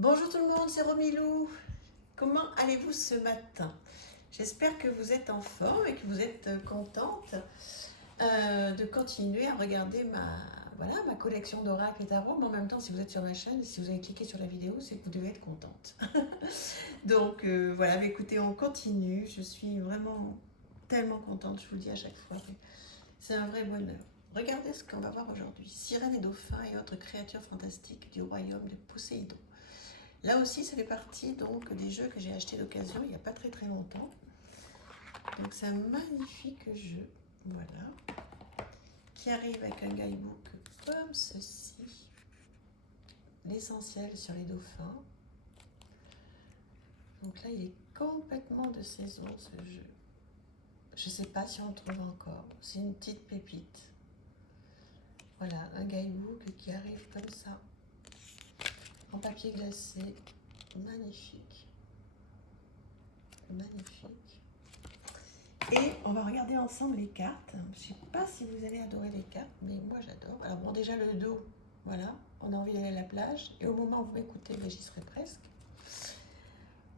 Bonjour tout le monde, c'est Romilou. Comment allez-vous ce matin? J'espère que vous êtes en forme et que vous êtes contente de continuer à regarder ma collection d'oracles et tarot. Mais en même temps, si vous êtes sur ma chaîne, si vous avez cliqué sur la vidéo, c'est que vous devez être contente. Donc voilà, mais écoutez, on continue. Je suis vraiment tellement contente, je vous le dis à chaque fois. C'est un vrai bonheur. Regardez ce qu'on va voir aujourd'hui. Sirènes et dauphins et autres créatures fantastiques du royaume de Poséidon. Là aussi, ça fait partie donc des jeux que j'ai acheté d'occasion il n'y a pas très longtemps. Donc c'est un magnifique jeu, voilà, qui arrive avec un guidebook comme ceci. L'essentiel sur les dauphins. Donc là, il est complètement de saison ce jeu. Je ne sais pas si on le trouve encore. C'est une petite pépite. Voilà, un guidebook qui arrive comme ça, en papier glacé. Magnifique. Magnifique. Et on va regarder ensemble les cartes. Je ne sais pas si vous allez adorer les cartes, mais moi j'adore. Alors bon, déjà le dos, voilà, on a envie d'aller à la plage. Et au moment où vous m'écoutez, ben, j'y serai presque.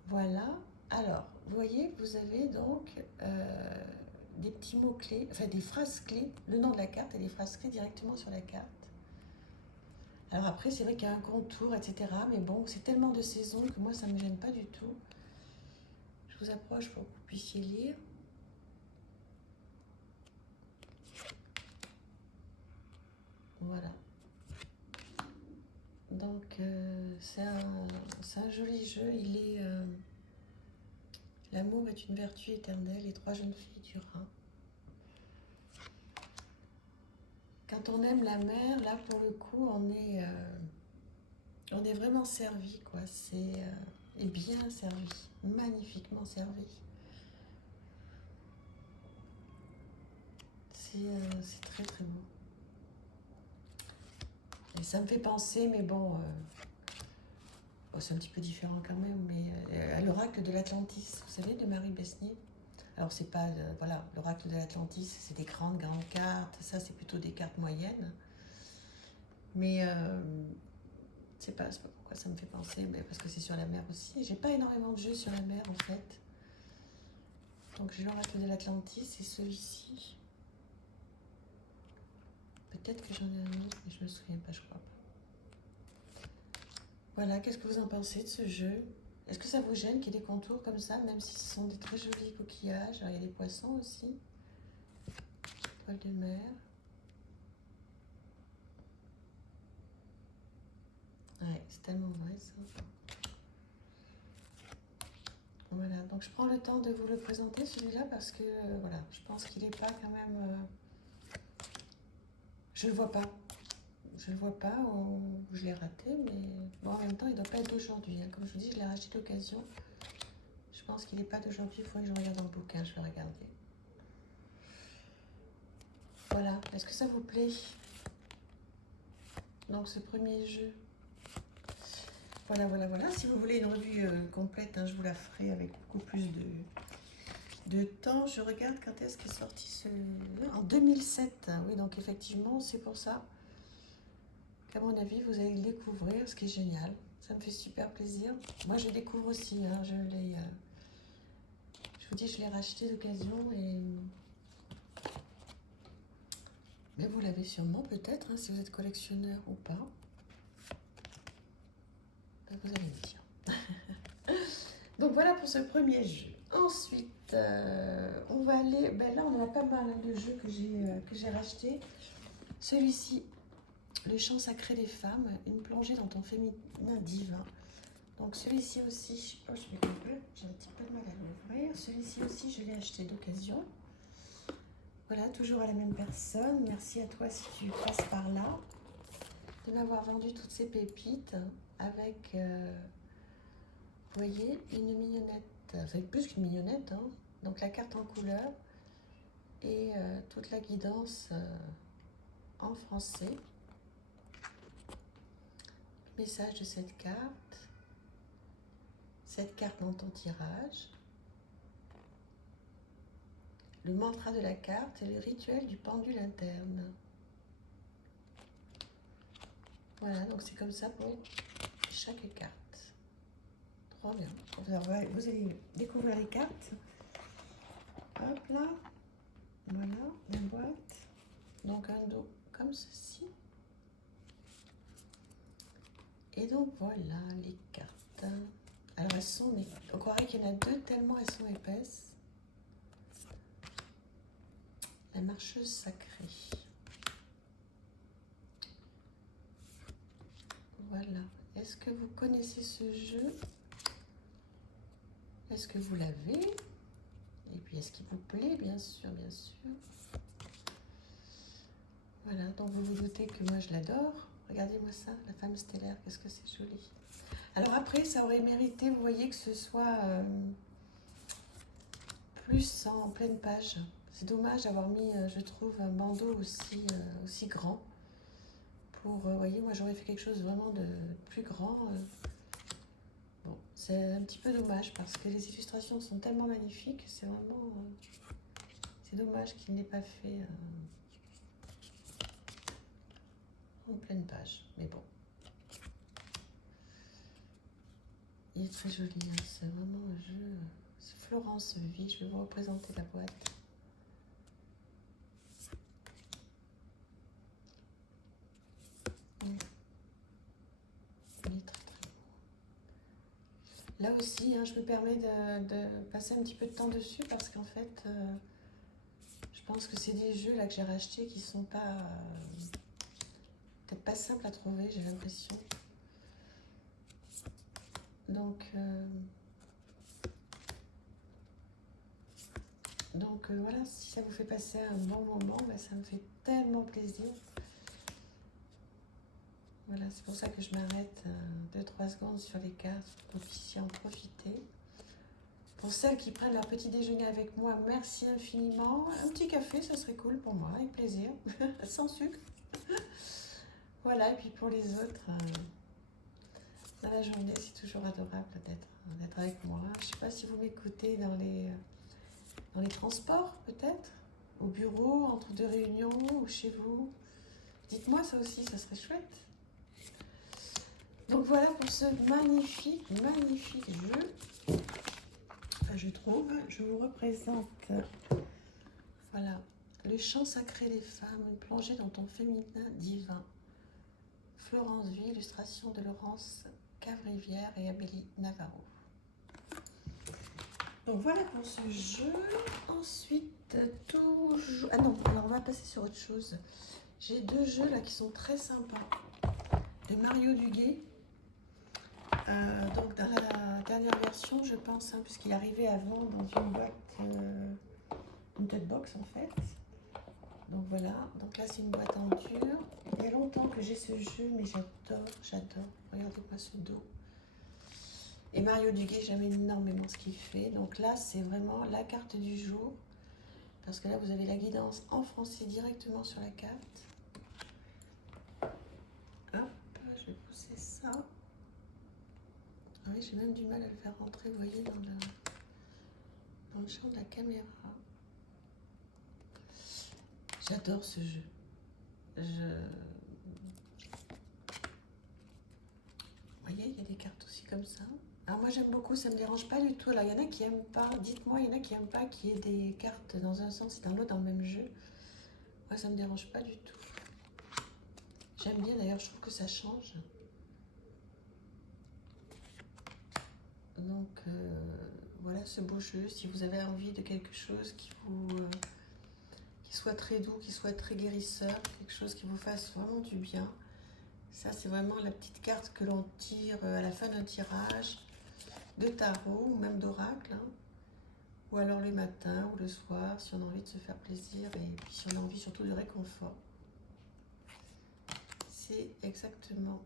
Voilà. Alors, vous voyez, vous avez donc des petits mots-clés, enfin des phrases-clés, le nom de la carte et les phrases-clés directement sur la carte. Alors après, c'est vrai qu'il y a un contour, etc. Mais bon, c'est tellement de saison que moi, ça ne me gêne pas du tout. Je vous approche pour que vous puissiez lire. Voilà. Donc, c'est un joli jeu. Il est l'amour est une vertu éternelle, les trois jeunes filles du Rhin. Quand on aime la mer, là pour le coup, on est vraiment servi, quoi. Et bien servi, magnifiquement servi. C'est très très beau. Et ça me fait penser, mais bon, c'est un petit peu différent quand même, mais à l'oracle de l'Atlantis, vous savez, de Marie Besnier. Alors c'est pas, voilà, l'oracle de l'Atlantis, c'est des grandes cartes, ça c'est plutôt des cartes moyennes. Mais c'est pas pourquoi ça me fait penser, mais parce que c'est sur la mer aussi. J'ai pas énormément de jeux sur la mer en fait. Donc j'ai l'oracle de l'Atlantis et celui-ci. Peut-être que j'en ai un autre, mais je me souviens pas, je crois pas. Voilà, qu'est-ce que vous en pensez de ce jeu? Est-ce que ça vous gêne qu'il y ait des contours comme ça, même si ce sont des très jolis coquillages? Alors il y a des poissons aussi. Poil de mer. Ouais, c'est tellement vrai ça. Voilà, donc je prends le temps de vous le présenter celui-là parce que voilà, je pense qu'il n'est pas quand même. Je le vois pas. Je le vois pas, je l'ai raté, mais bon, en même temps, il doit pas être d'aujourd'hui. Hein. Comme je vous dis, je l'ai racheté d'occasion. Je pense qu'il n'est pas d'aujourd'hui, il faudrait que je regarde dans le bouquin, je vais regarder. Voilà, est-ce que ça vous plaît? Donc ce premier jeu. Voilà, voilà, voilà. Si vous voulez une revue complète, hein, je vous la ferai avec beaucoup plus de temps. Je regarde quand est-ce qu'est sorti ce... En 2007, oui, donc effectivement, c'est pour ça qu'à mon avis, vous allez le découvrir, ce qui est génial. Ça me fait super plaisir. Moi, je le découvre aussi, hein, je vous dis, je l'ai racheté d'occasion et... Mais vous l'avez sûrement peut-être, hein, si vous êtes collectionneur ou pas. Ben, vous allez me dire. Donc voilà pour ce premier jeu. Ensuite, on va aller... Ben là, on a pas mal de jeux que j'ai rachetés. Celui-ci, le chant sacré des femmes, une plongée dans ton féminin divin. Donc celui-ci aussi, oh, j'ai un petit peu de mal à l'ouvrir. Celui-ci aussi, je l'ai acheté d'occasion. Voilà, toujours à la même personne. Merci à toi si tu passes par là, de m'avoir vendu toutes ces pépites avec, vous voyez, une mignonnette, enfin plus qu'une mignonnette, hein. Donc la carte en couleur et toute la guidance en français. Message de cette carte dans ton tirage, le mantra de la carte et le rituel du pendule interne. Voilà, donc c'est comme ça pour chaque carte. trop bien. Vous allez découvrir les cartes. Hop là. Voilà, la boîte. Donc un dos comme ceci. Et donc voilà les cartes. Alors elles sont, on croirait qu'il y en a deux tellement elles sont épaisses. La marcheuse sacrée. Voilà. Est-ce que vous connaissez ce jeu? Est-ce que vous l'avez? Et puis est-ce qu'il vous plaît? Bien sûr, bien sûr. Voilà, donc vous vous doutez que moi je l'adore. Regardez-moi ça, la femme stellaire, qu'est-ce que c'est joli. Alors après, ça aurait mérité, vous voyez, que ce soit plus en pleine page. C'est dommage d'avoir mis, je trouve, un bandeau aussi grand. Pour, vous voyez, moi j'aurais fait quelque chose vraiment de plus grand. Bon, c'est un petit peu dommage parce que les illustrations sont tellement magnifiques. C'est vraiment... c'est dommage qu'il n'ait pas fait en pleine page. Mais bon. Il est très joli. Hein. C'est vraiment un jeu... C'est Florence Vie. Je vais vous représenter la boîte. Il est très très beau. Là aussi, hein, je me permets de passer un petit peu de temps dessus parce qu'en fait, je pense que c'est des jeux là que j'ai rachetés qui sont pas peut-être pas simples à trouver, j'ai l'impression. Donc voilà, si ça vous fait passer un bon moment, bah, ça me fait tellement plaisir. Voilà, c'est pour ça que je m'arrête 2-3 secondes sur les cartes pour que vous puissiez en profiter. Pour celles qui prennent leur petit déjeuner avec moi, merci infiniment. Un petit café, ça serait cool pour moi, avec plaisir, sans sucre. Voilà, et puis pour les autres, dans la journée, c'est toujours adorable d'être avec moi. Je ne sais pas si vous m'écoutez dans les transports, peut-être, au bureau, entre deux réunions, ou chez vous. Dites-moi ça aussi, ça serait chouette. Donc voilà pour ce magnifique, magnifique jeu. Enfin, je trouve, je vous représente, voilà, le chant sacré des femmes, une plongée dans ton féminin divin. Florence Vie, illustration de Laurence Cavrivière et Amélie Navarro. Donc voilà pour ce jeu. Ensuite, toujours... Ah non, alors on va passer sur autre chose. J'ai deux jeux là qui sont très sympas. De Mario Duguay. Donc dans la dernière version, je pense, hein, puisqu'il arrivait avant dans une boîte, une tête box en fait. Donc voilà, donc là c'est une boîte en dur. Il y a longtemps que j'ai ce jeu, mais j'adore, j'adore. Regardez-moi ce dos. Et Mario Duguay, j'aime énormément ce qu'il fait. Donc là, c'est vraiment la carte du jour. Parce que là, vous avez la guidance en français directement sur la carte. Hop, je vais pousser ça. Ah oui, j'ai même du mal à le faire rentrer, vous voyez, dans le champ de la caméra. J'adore ce jeu. Vous voyez, il y a des cartes aussi comme ça. Alors moi j'aime beaucoup, ça me dérange pas du tout. Alors il y en a qui aiment pas, dites-moi, il y en a qui aiment pas qu'il y ait des cartes dans un sens et dans l'autre dans le même jeu. Moi ça me dérange pas du tout. J'aime bien d'ailleurs, je trouve que ça change. Donc voilà ce beau jeu, si vous avez envie de quelque chose qui soit très doux, qui soit très guérisseur, quelque chose qui vous fasse vraiment du bien. Ça c'est vraiment la petite carte que l'on tire à la fin d'un tirage de tarot ou même d'oracle, hein. Ou alors le matin ou le soir si on a envie de se faire plaisir et puis si on a envie surtout de réconfort. C'est exactement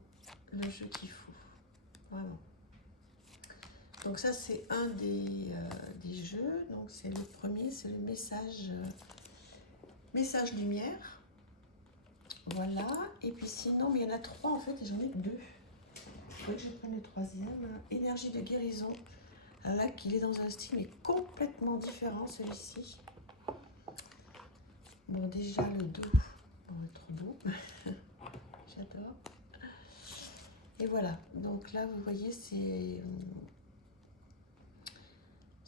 le jeu qu'il faut, vraiment. Donc ça c'est un des jeux, donc c'est le premier, c'est le message lumière. Voilà, et puis sinon, mais il y en a trois en fait, et j'en ai deux. Il faut que je prenne le troisième. Énergie de guérison. Alors là, qu'il est dans un style mais complètement différent, celui-ci. Bon, déjà le dos. Bon, trop beau. J'adore. Et voilà, donc là, vous voyez, c'est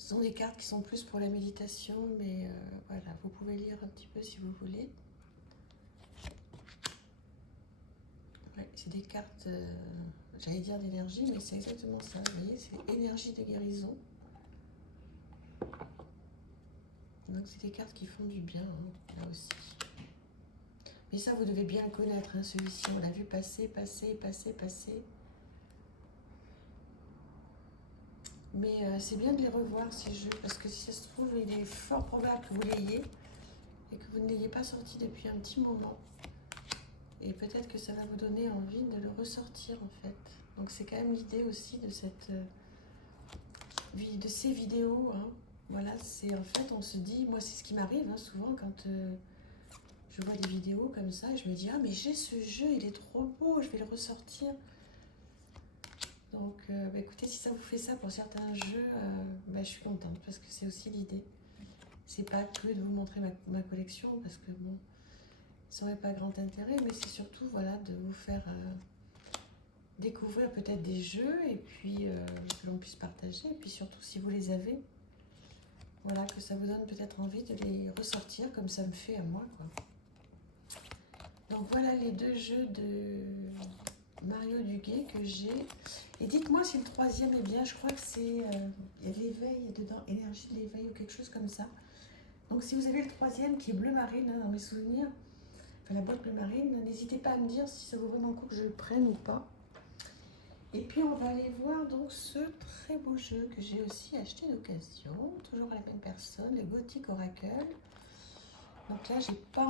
Ce sont des cartes qui sont plus pour la méditation, mais voilà, vous pouvez lire un petit peu si vous voulez. Ouais, c'est des cartes, j'allais dire d'énergie, mais c'est exactement ça. Vous voyez, c'est énergie de guérison. Donc c'est des cartes qui font du bien, hein, là aussi. Mais ça, vous devez bien le connaître, hein, celui-ci. On l'a vu passer. Mais c'est bien de les revoir, ces jeux, parce que si ça se trouve, il est fort probable que vous l'ayez et que vous ne l'ayez pas sorti depuis un petit moment. Et peut-être que ça va vous donner envie de le ressortir, en fait. Donc c'est quand même l'idée aussi de de ces vidéos, hein. Voilà, c'est en fait, on se dit, moi c'est ce qui m'arrive, hein, souvent quand je vois des vidéos comme ça, je me dis, ah mais j'ai ce jeu, il est trop beau, je vais le ressortir. Donc bah, écoutez, si ça vous fait ça pour certains jeux, bah, je suis contente parce que c'est aussi l'idée. C'est pas que de vous montrer ma collection parce que bon, ça n'aurait pas grand intérêt, mais c'est surtout voilà, de vous faire découvrir peut-être des jeux et puis que l'on puisse partager. Et puis surtout si vous les avez, voilà, que ça vous donne peut-être envie de les ressortir comme ça me fait à moi, quoi. Donc voilà les deux jeux de Mario Duguay que j'ai. Et dites-moi si le troisième est bien, je crois que c'est l'éveil dedans, énergie de l'éveil ou quelque chose comme ça. Donc si vous avez le troisième qui est bleu marine, hein, dans mes souvenirs, enfin la boîte bleu marine, n'hésitez pas à me dire si ça vaut vraiment le coup que je le prenne ou pas. Et puis on va aller voir donc ce très beau jeu que j'ai aussi acheté d'occasion, toujours à la même personne, le Gothic Oracle. Donc là j'ai pas